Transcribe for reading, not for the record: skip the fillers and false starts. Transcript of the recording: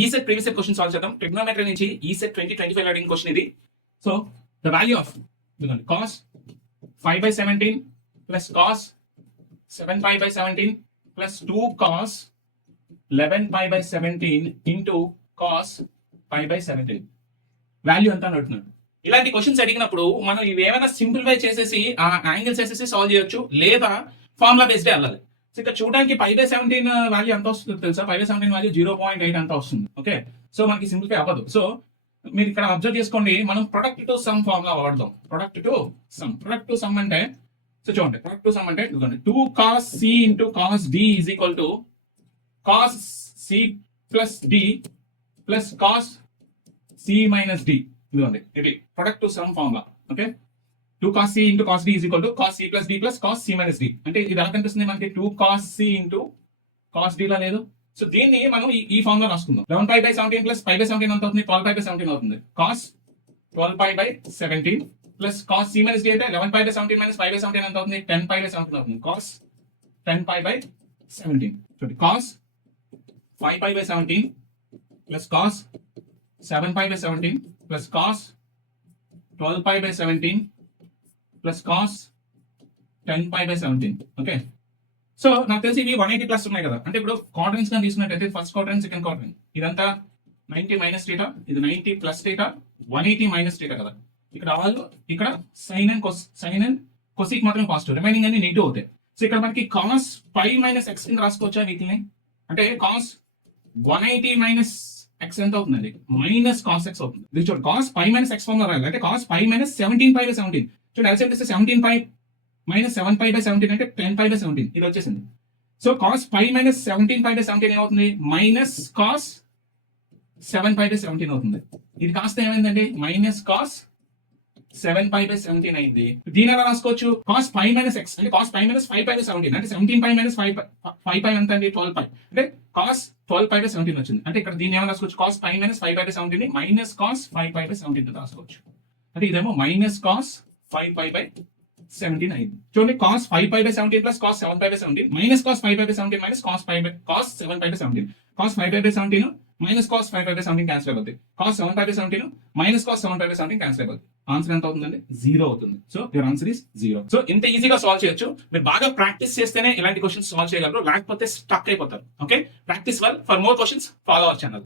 ఈ set previous set question solve చేద్దాం. Trigonometry నుంచి ఈ సెట్ 2025 అడిగిన క్వశ్చన్ ఇది. So the value of cos 5/17 plus cos 7π/17 plus 2 cos 11π/17 into cos 5/17 value ఎంత అని అడుగుతున్నాడు. ఇలాంటి క్వశ్చన్స్ అడిగినప్పుడు మనం ఇవి ఏమైనా సింప్లిఫై చేసేసి ఆ యాంగిల్స్ వేసేసి సాల్వ్ చేయొచ్చు, లేదా ఫార్ములా బేస్డ్ వెళ్ళాలి. సో ఇక్కడ చూడడానికి 5/17 వాల్యూ ఎంత వస్తుంది తెలుసా? 5/17 వాల్యూ 0.8 అంత వస్తుంది. ఓకే, సో మనకి సింప్లిఫై అవ్వదు. సో మీరు ఇక్కడ అబ్జర్వ్ చేసుకోండి, మనం ప్రొడక్ట్ టు సమ్ ఫార్ములా వాడదాం. ప్రొడక్ట్ టు సమ్ అంటే సో చూడండి, ప్రొడక్ట్ టు సమ్ అంటే 2 cos c into cos d is equal to cos c plus d plus cos c minus d. ఇదిగోండి, ఇది product to sum formula. Okay, 2 cos c into cos d is equal to cos c plus d plus cos c minus d. అంటే ఇది ఎలా కనిపిస్తుంది మనకి? 2 cos c into cos d లా లేదు. So దీన్ని మనం ఈ ఫార్ములా రాసుకుందాం. 11π/17 ప్లస్ 5/17 ఎంత అవుతుంది? 12π/17 అవుతుంది. cos 12π/17 plus cos c minus d అయితే 11π/17 మైనస్ 5/17 ఎంత అవుతుంది? 10π/17 అవుతుంది. cos 10π/17. చూడండి, cos 5π/17 plus cos 7π/17 plus cos 12π/17 plus cos 10π/17. Okay, so నాకు తెలిసి ఇవి 180 ప్లస్ ఉన్నాయి కదా. అంటే ఇప్పుడు క్వాడ్రెంట్స్ గా తీసుకున్నట్టయితే ఫస్ట్ క్వాడ్రెంట్, సెకండ్ క్వాడ్రెంట్, ఇదంతా 90 మైనస్ థీటా, ఇది 90 ప్లస్ థీటా, 180 మైనస్ థీటా కదా. ఇక్కడ వాళ్ళు ఇక్కడ సైన్ అండ్ కొసిక్ మాత్రం పాజిటివ్, రిమైనింగ్ అన్ని నెగిటివ్ అవుతాయి. సో ఇక్కడ మనకి cos π మైనస్ x కింద రాసుకోవచ్చా వీటిని? అంటే cos 180 మైనస్ x ఎంత అవుతుందండి? మైనస్ cos x అవుతుంది. ఇది చూడండి, cos π మైనస్ x ఫార్ములా రాయాలి. అంటే cos π మైనస్ 17π/17. చూడండి, LCM చేస్తే 17π మైనస్ 7π/17 అంటే 10π/17 ఇది వచ్చేసింది. సో cos π మైనస్ 17π/17 ఏమవుతుంది? మైనస్ cos 7π/17 అవుతుంది. ఇది కాస్త ఏమైందండి? మైనస్ cos 7π/17 అయింది. దీని ఎలా రాసుకోవచ్చు? cos π మైనస్ x అంటే cos π మైనస్ 5π/17 అంటే 17π మైనస్ 5π ఎంత అండి? 12π అంటే cos 12π/17 వచ్చింది. అంటే ఇక్కడ దీన్ని ఏమైనా రాసుకోవచ్చు? cos π మైనస్ 5π/17 మైనస్ cos 5π/17 రాసుకోవచ్చు. అంటే ఇదేమో మైనస్ cos 5π/17 అయింది. చూడండి, cos 5π/17 plus cos 7π/17 minus cos 5π/17 minus cos 7π/17. cos 5π/17 minus cos 5π/17 cancel అయిపోతుంది. cos 7π/17 మైనస్ cos 7π/17 క్యాన్సిల్ అయిపోతుంది. ఆన్సర్ ఎంత అవుతుందండి? 0 అవుతుంది. So your answer is 0. So ఇంత ఈజీగా సాల్వ్ చేయొచ్చు. మీరు బాగా ప్రాక్టీస్ చేస్తేనే ఇలాంటి క్వశ్చన్స్ సాల్వ్ చేయగలరు, లేకపోతే స్టక్ అయిపోతారు. Okay, practice well. For more questions follow our channel.